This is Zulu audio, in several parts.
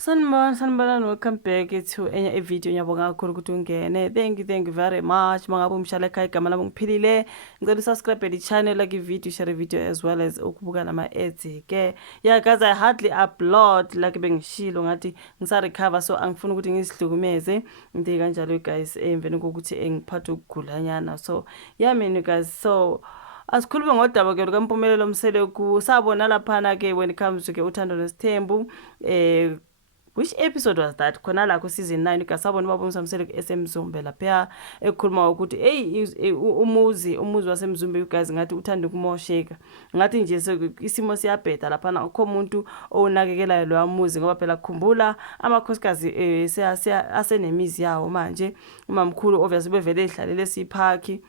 Sanibona, welcome back to enye ivideo. Ngiyabonga kakhulu ukuthi ungene. Thank you very much. Mangabe umshale ekhaya igama lami ngiphilile. Ngicela usubscribe the channel, like video, share video as well as ukubuka nama ads ke. Yeah guys, I hardly upload like bengishilo ngathi ngisa recover, so angifuni ukuthi ngisihlukumeze. Into kanjalo guys, emveni kokuthi ngiphathe ukugulanyana. So yeah mina guys, so asikhulume ngodaba ke lukaMpumelelo Mseleku. Sabona laphana ke when it comes to ke uthando nesithembu. Which episode was that? Khona la ku season 9 kasabona ubaba uMsamseleku esemzumbe lapha ekhuluma ukuthi umuzi wasemzumbe you guys ngathi uthanda ukumosheka. Ngathi nje isimo siyabheda lapha akho umuntu onakekelayo lo muzi ngoba phela kukhumbula amakhosikazi asenemizi yawo manje. Umamkhulu obviously bevele ehlalele sipark.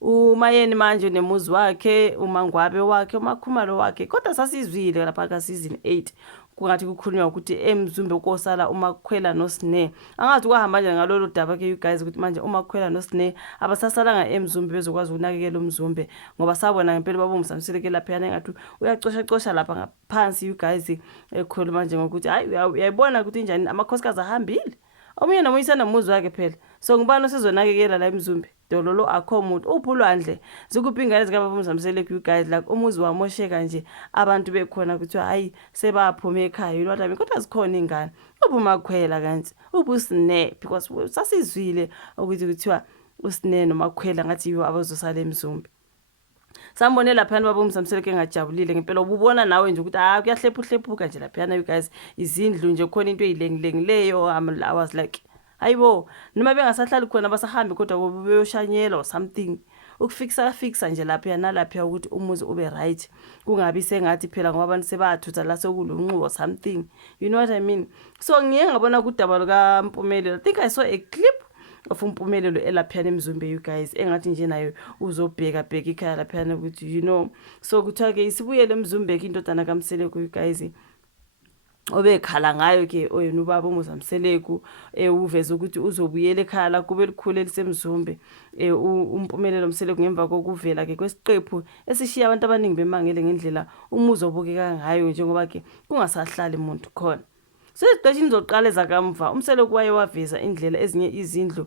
Umayeni manje nemuzi wakhe, uMangwabe wakhe, uMakhumalo wakhe. Kodwa sasizwile lapha ka season 8 kungathi kukhulunywa ukuthi emzumbe ukosala uMakhwela noSne. Angathi kwahamba nje ngalolu daba ke you guys ukuthi manje uMakhwela noSne abasasalanga emzumbe bezokwazi ukunakekela umzumbe ngoba sabona ngempela baba uMsamseleku lapha yana ngathi uyacosha lapha ngaphansi you guys ekhuluma manje ngokuthi hayi uyayibona ukuthi njani amakhosikazi ahambile. Omunye nomunye nomuzi wakhe phela. So ngibani osizonakekela la emzumbe? Dololo akho umuntu uphulwandle zikuphi ingane zika baba uMsamseleku you guys like umuzi wamosheka nje abantu bekhona ukuthi hayi sebaphuma ekhaya you know what I mean, kodwa zikhona ingane ubuMakhwela kanti ubuSne because sasizwile ukuthi kuthiwa uSne noMakhwela ngathi yiwo abazosala emzumbe. Sambone lapha baba uMsamseleku engajabulile ngempela ububona nawe nje ukuthi kuyahlephuka nje lapha you guys izindlu nje khona into eyilengileyo. I was like hayibo noma bengasahlali khona basahambe kodwa beyoshanyela or something ukufixa nje lapha nalapha ukuthi umuzi ube right kungabi sengathi phela ngoba abantu sebathutha la sokulunqu or something you know what I mean. So ngiye ngabona kudaba lukaMpumelelo. I think I saw a clip of uMpumelelo elapha emzumbe you guys engathi nje nayo uzobheka ikhaya lapha ukuthi you know. So kuthiwa ke isibuyele emzumbe ke indodana kaMseleku you guys obekhala ngayo ke oyena ubaba uMsamseleku uveza ukuthi uzobuyela ekhaya la kube likhulu elisemzumbe. uMpumelelo Mseleku ngemva kokuvela ke kwesiqephu esishiya abantu abaningi bemangele ngendlela umuzi obukeka ngayo njengoba ke kungasahlali umuntu khona. So iziqeshini zoqala ezakamva uMseleku waye waveza indlela ezinye izindlu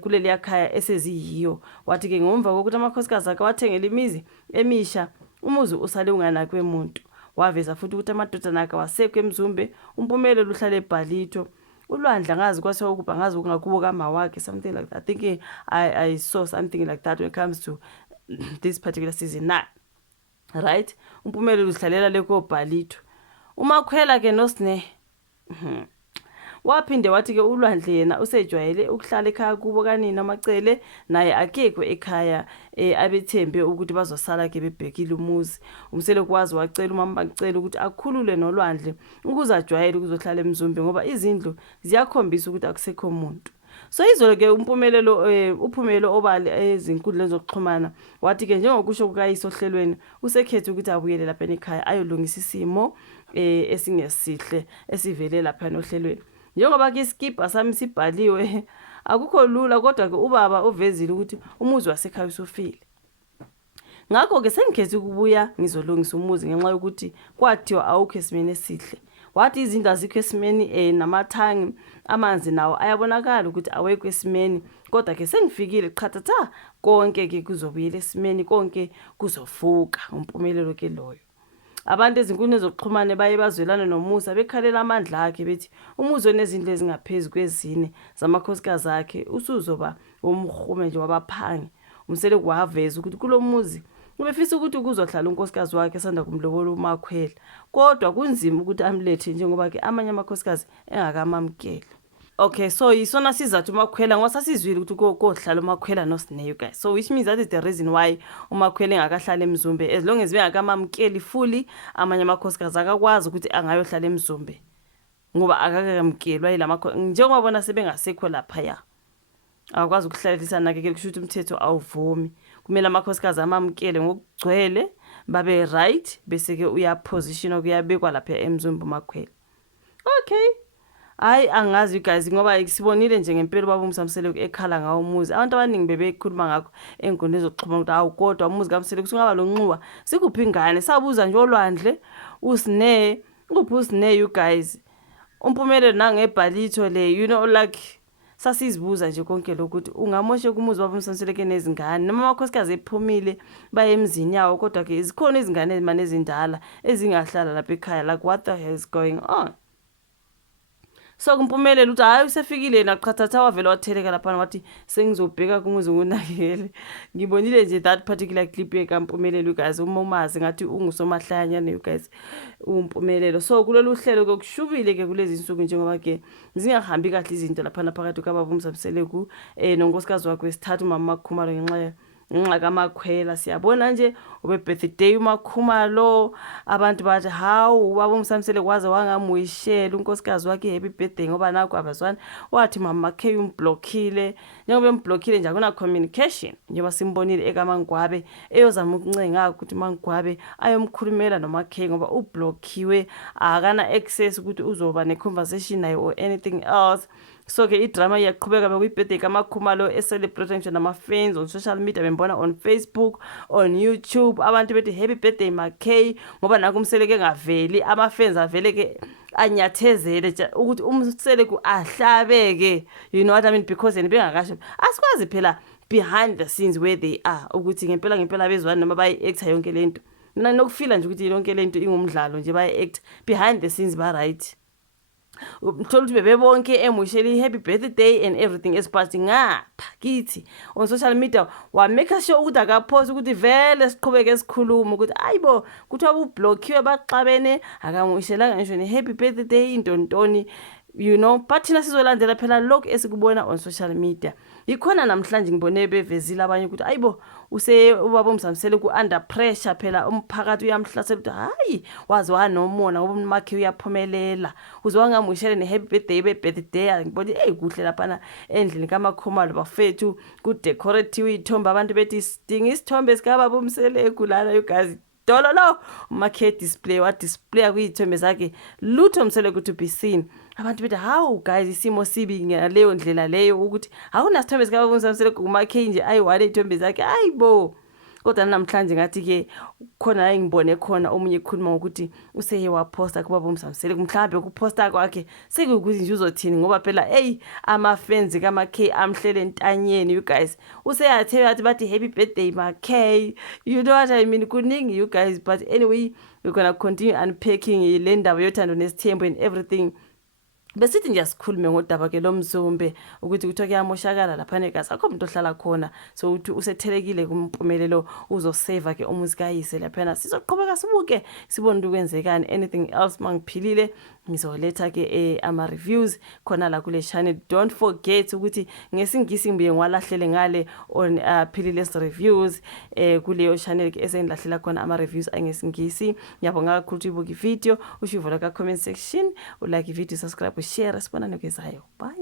kuleli yakhaya eseziyiyo. Wathi ke ngomva kokuthi amakhosikazi akhe wathengela imizi emisha umuzi usale unganakwe umuntu. Waveza futhi ukuthi amadodana akhe wasekho emzumbe. uMpumelelo uhlala eBhalito ulwandle ngazi kwase ukuba ngazi ukungakubo kama wakhe something like that. I think I saw something like that when it comes to this particular season 9 right. uMpumelelo uhlalela leko Bhalito. uMakhwela ke noSne waphinde wathi ke ulwandle yena usejwayele ukuhlala ekhaya kubo kanina Macele naye akekho ekhaya abethembe ukuthi bazosala ke bebhekile umuzi. uMseleku wazi wacela umama bacela ukuthi akhulule nolwandle ukuze ajwayele ukuzohlala emzumbe ngoba izindlu ziyakhombisa ukuthi akusekho umuntu. So izolo ke uPhumelelo obali ezinkundleni zokuxhumana wathi ke njengokusho kukayise ohlelweni usekhethe ukuthi abuyele lapha ekhaya ayolungisa isimo esingesihle esivele lapha nohlelweni. Njengoba ke iskipha sami sibhaliwe akukho lula kodwa ke ubaba uvezile ukuthi umuzi wasekhaya usufile. Ngakho ke sengikhethe ukubuya ngizolungisa umuzi ngenxa yokuthi kwathiwa awukho esimeni esihle. Wathi izindlu azikho esimeni namathangi amanzi nawo ayabonakala ukuthi awekho esimeni kodwa ke sengifikile qhathatha konke ke kuzobuyela esimeni konke kuzofuka. uMpumelelo ke loyo. Abantu ezinkundleni zokuxhumana baye bazwelana noMusa bekhalela amandla akhe bethi umuzi onezindlu ezingaphezulu kwezine zamakhosikazi akhe usuzoba umhume nje wabaphangi. uMseleku waveza ukuthi kulomuzi ubefisa ukuthi kuzohlala unkosikazi wakhe esanda kumlobola uMakhwela kodwa kunzima ukuthi amlethe njengoba ke amanye amakhosikazi engakamamkeli. Okay, so isona sizathu uMakhwela ngosasizwile ukuthi kohlala uMakhwela noSne you guys. So which means that is the reason why uMakhwela engakahlala emzumbe as long as bengakamamkeli fully amanye amakhosikazi akakwazi ukuthi angayohlala emzumbe ngoba akakamkelwa yilamakho njengoba bona sebengasekho lapha ya. Akwazi ukuhlalisana nakekele kusho ukuthi umthetho awuvumi. Kumele amakhosikazi amamkele ngokugcwele babe right bese ke uyaposition okuyabekwa lapha emzumbe uMakhwela. Okay. Hayi angazi you guys ngoba sibonile nje ngempela baba uMsamseleku ekhala ngawo umuzi. Abantu abaningi bebekhuluma ngakho enkundleni zokuxhumana ukuthi awu kodwa umuzi kaMseleku singaba lonxuwa sikuphi ingane sabuza nje olwandle uSne kuphi uSne you guys. Umpumelelo nangebhalitho le, you know, like sasizibuza nje konke lokuthi ungamoshe kumuzi wabo umsanseleke nezingane noma amakhosikazi ephumile baye emzini yawo, kodwa ke zikhona izingane ezimane ezindala ezingahlala lapha ekhaya, like what the hell is going on? So kumpumelelo uthi hayi usefikile naqhathatha wavela watheleka lapha wathi sengizobheka kumuzi ngunakele. Ngibonile nje that particular clip yekampumelelo guys, uma umazi ngathi ungusomahlanyana you guys umpumelelo. So kulolu hlelo kokushubile ke kulezi insuku njengoba ke zingahambi kahle izinto lapha phakathi kwababa uMsamseleku nonkosikazi wakhe wesithathu uMama Khumalo ngenxa kaMakhwela. Siyabona nje ube birthday uMakhumalo, abantu bathi hawu ubaba uMsamseleku waze wangamwishela unkosikazi wakhe happy birthday ngoba nakho abazwana wathi Mama K umblockile. Njengoba emblockile nje akuna communication njengoba simbonile ekaMangwabe eyozama ukuncenga ukuthi uMangwabe ayomkhulumela noMa K ngoba ublockiwe, akana access ukuthi uzoba ne conversation naye or anything else. So ke idrama iyaqhubeka bekuyibirthday kaMakhumalo celebrate nje nama-fans on social media, bembona on Facebook, on YouTube, abantu bethi happy birthday Ma K ngoba naku uMseleke engaveli, ama-fans avele ke anyathezele ukuthi uMseleke ahlabeke, you know what I mean, because yena bengakasho asikwazi phela behind the scenes where they are ukuthi ngempela bezwana noma bayi-acta yonke lento, nokufila nje ukuthi yonke lento ingumdlalo nje bayi-act behind the scenes ba-right. Uthola ukuthi bebonke emusheli happy birthday and everything esiphathi ngapha kithi on social media wamake sure ukuthi akaphost ukuthi vele siqhubeke sikhuluma ukuthi ayibo kuthiwa ublockiwe baxabene akamushelanga ngisho ne happy birthday intontoni, you know, but thina sizolandela phela lokho esikubona on social media. Ikhona namhlanje ngibone bevezile abanye ukuthi ayibo ubaba uMsamseleku under pressure phela umphakathi uyamhlasela ukuthi hayi wazi wanomona ngoba uMakhe uyaphumelela uzwangamushele ne happy birthday birthday. Ngibona kuhle lapha endlini kaMakhumalo bafethu ku decorate ithombe, abantu bethi sidinga isithombe sikababa uMseleku lana you guys. Dololo Umakhe display wa display kuyithombe zakhe lutho uMseleku to be seen. Abantu bethi hawu guys isimo sibi ngaleyo ndlela leyo ukuthi awunasithombe sikababa uMsamseleku uMakhe nje ayiwale ithombe zakhe ayibo. Kodwa namhlanje ngathi ke khona la ngibone khona omunye ekhuluma ngokuthi useye waposta kubaba uMsamseleku, mhlawumbe ukuposta kwakhe sekukuthi nje uzothini ngoba phela ama-fans kaMa K amhlele entanyeni you guys. Useyathebe athi bathi happy birthday Ma K, you know what I mean, kuningi you guys, but anyway we're gonna continue unpacking le ndaba yothando nesithembu and everything. Besithi nje sikhulume ngodaba ke lomzombe ukuthi kuthiwa kuyamoshakala lapha negasi akho umuntu ohlala khona, so uthi usethelekile kumpumelelo uzosave ke umuzi kayise lapha. Sizoqhubeka sibuke sibone ukwenzekani, anything else mangiphilile ngizoletha ke ama reviews khona la kule channel. Don't forget ukuthi ngesingisi ngibuye ngwalahlele ngale on Philile's reviews kuleyo channel ke esengilahlela khona ama reviews angesingisi. Ngiyabonga kakhulu ibuka video, ushivola ka comment section, ulike video, subscribe, share, sibonane kwezayo. Bye.